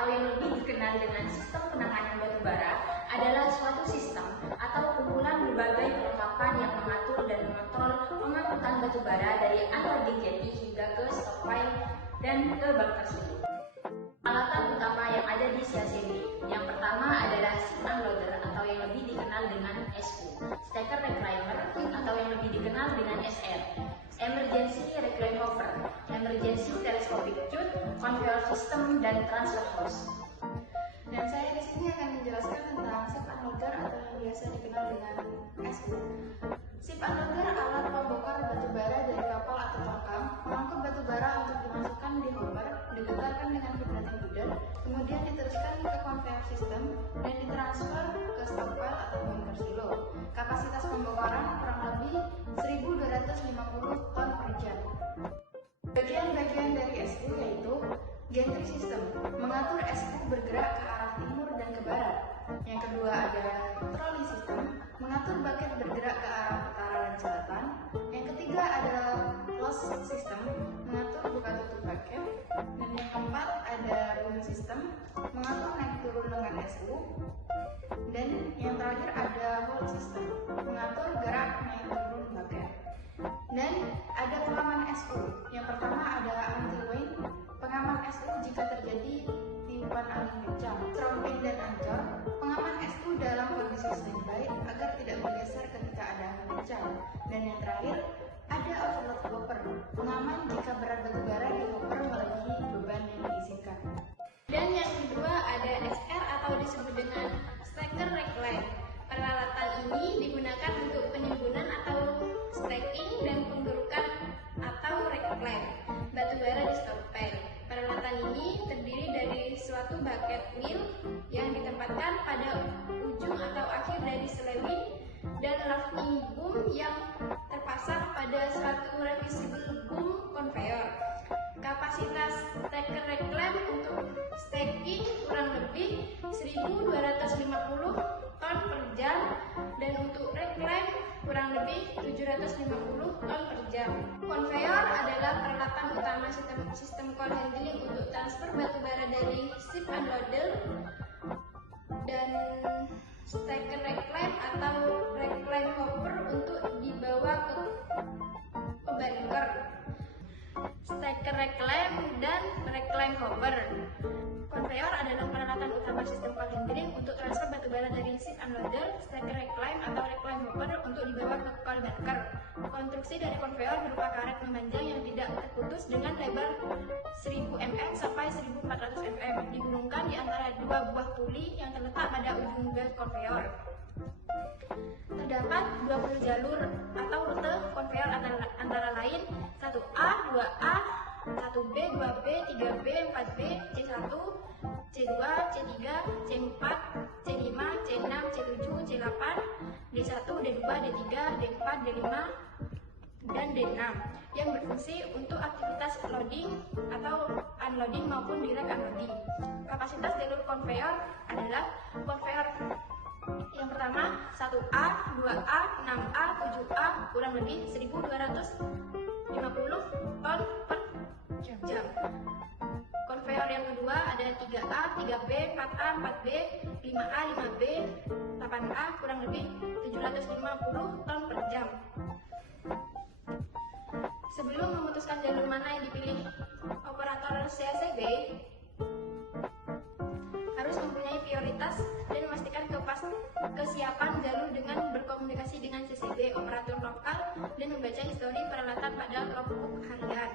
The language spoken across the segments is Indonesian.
atau yang lebih dikenal dengan sistem penanganan batubara adalah suatu sistem atau kumpulan berbagai perlengkapan yang mengatur dan mengontrol pengangkutan batubara dari unloading jetty hingga ke stockpile dan ke bunker silo. Peralatan utama yang ada di CACB yang pertama adalah ship unloader atau yang lebih dikenal dengan SU, stacker reclaimer atau yang lebih dikenal dengan SR, emergency reclaim hopper, emergency telescopic chute, conveyor system, dan transfer hose. Dan saya di sini akan menjelaskan tentang ship unloader atau yang biasa dikenal dengan SU. Ship unloader alat pembongkar batubara dari kapal atau tongkang, mengangkut batubara untuk dimasukkan di hopper, digetarkan dengan vibrating feeder, kemudian diteruskan ke conveyor system dan ditransfer ke stockpile atau bunker silo. Kapasitas pembongkaran kurang lebih 1.250 ton per jam. Bagian-bagian dari SU yaitu gantry system, mengatur SU bergerak ke arah timur dan ke barat. Yang kedua ada trolley system, mengatur bucket bergerak ke arah utara dan selatan. Yang ketiga adalah close system, mengatur buka tutup bucket. Dan yang keempat ada boom system, mengatur naik turun dengan SU. Dan yang terakhir ada hold system, mengatur gerak naik turun bucket. Dan ada pengaman SU. Yang pertama ada anti-wind, pengaman SU jika terjadi tiupan angin kencang, strong wind dan ancur. Pengaman SU dalam kondisi standby agar tidak bergeser ketika ada angin kencang. Dan yang terakhir ada overload hopper, pengaman jika berat batubara di hopper melebihi beban yang diizinkan. Dan yang kedua ada SR atau disebut dengan stacker reclaim. Peralatan ini digunakan untuk penimbunan atau stacking dan penggerukan atau reclaim batubara di stockpile. Peralatan ini terdiri dari suatu bucket wheel yang ditempatkan pada ujung atau akhir dari selewing dan lifting boom yang terpasang pada suatu reversible boom conveyor. Kapasitas stacker reclaim untuk stacking kurang lebih 1.250 ton per jam dan untuk reclaim kurang lebih 750 ton per jam. Conveyor adalah peralatan utama sistem coal handling untuk transfer batubara dari ship unloader, dan stacker reclaim atau reclaim hopper untuk dibawa ke bunker. Stacker reclaim dan reclaim hopper. Conveyor adalah peralatan utama sistem coal handling untuk transfer batubara dari ship unloader, stacker reclaim atau reclaim hopper untuk dibawa ke coal bunker. Konstruksi dari conveyor berupa karet memanjang yang tidak terputus dengan lebar 1000 mm sampai 1400 mm, digulungkan di antara dua buah puli yang terletak pada ujung belt conveyor. Terdapat 20 jalur atau rute conveyor antara lain 1A, 2A, 1B, 2B, 3B, 4B, C1, C2, C3, C4, C5, C6, C7, C8, D1, D2, D3, D4, D5, dan D6 yang berfungsi untuk aktivitas loading atau unloading maupun direct unloading. Kapasitas jalur conveyor adalah conveyor yang pertama 1A, 2A, 6A, 7A kurang lebih 1.250 ton per jam. Conveyor yang kedua ada 3A, 3B, 4A, 4B, 5A, 5B, 8A kurang lebih 750 ton per jam. Sebelum memutuskan jalur mana yang dipilih operator CACB, harus mempunyai prioritas dan memastikan kesiapan jalur dengan berkomunikasi dengan CCB, operator lokal, dan membaca histori peralatan pada logbook harian.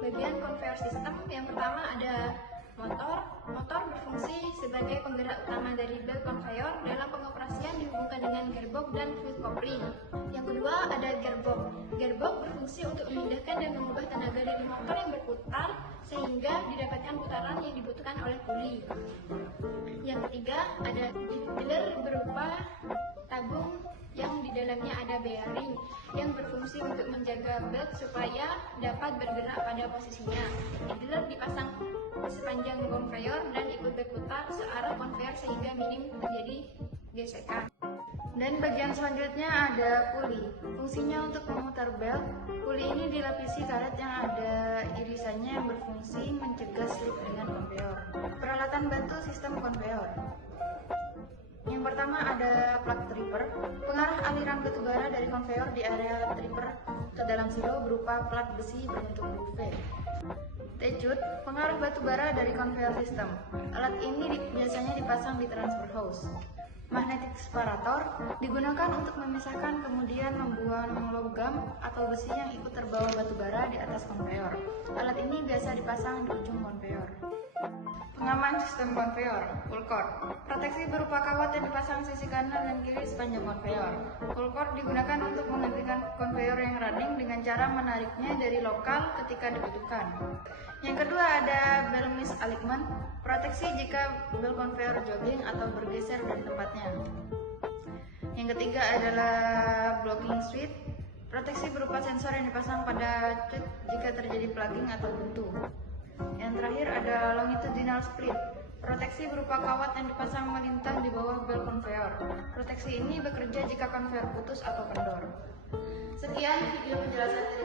Bagian conveyor system yang pertama ada motor. Motor berfungsi sebagai penggerak utama dari belt conveyor. Dalam pengoperasian dihubungkan dengan gearbox dan fluid coupling. Yang kedua ada gearbox. Gearbox berfungsi untuk memindahkan dan mengubah tenaga dari motor yang berputar sehingga didapatkan putaran yang dibutuhkan oleh puli. Yang ketiga ada idler berupa tabung yang di dalamnya ada bearing yang berfungsi untuk menjaga belt supaya dapat bergerak pada posisinya. Idler dipasang sepanjang conveyor dan ikut berputar searah conveyor sehingga minim terjadi gesekan. Dan bagian selanjutnya ada puli. Fungsinya untuk memutar belt. Puli ini dilapisi karet yang ada irisannya yang berfungsi mencegah slip dengan conveyor. Peralatan Peralatan bantu sistem konveyor. Yang pertama ada plug tripper, pengarah aliran batubara dari konveyor di area tripper ke dalam silo berupa plat besi berbentuk V. T-chute, pengarah batubara dari konveyor sistem. Alat ini biasanya dipasang di transfer hose. Magnetic separator digunakan untuk memisahkan kemudian membuang logam atau besi yang ikut terbawa batubara di atas konveyor. Alat ini biasa dipasang di ujung konveyor. Pengaman sistem konveyor, pull cord. Proteksi berupa kawat yang dipasang sisi kanan dan kiri sepanjang konveyor. Pull cord digunakan untuk menghentikan konveyor yang running dengan cara menariknya dari lokal ketika dibutuhkan. Yang kedua ada bell misalignment, proteksi jika bel konveyor jogging atau bergeser dari tempatnya. Yang ketiga adalah blocking switch, proteksi berupa sensor yang dipasang pada chute jika terjadi plugging atau buntu. Yang terakhir ada longitudinal split, proteksi berupa kawat yang dipasang melintang di bawah bel konveyor. Proteksi ini bekerja jika konveyor putus atau kendor. Sekian video penjelasan dari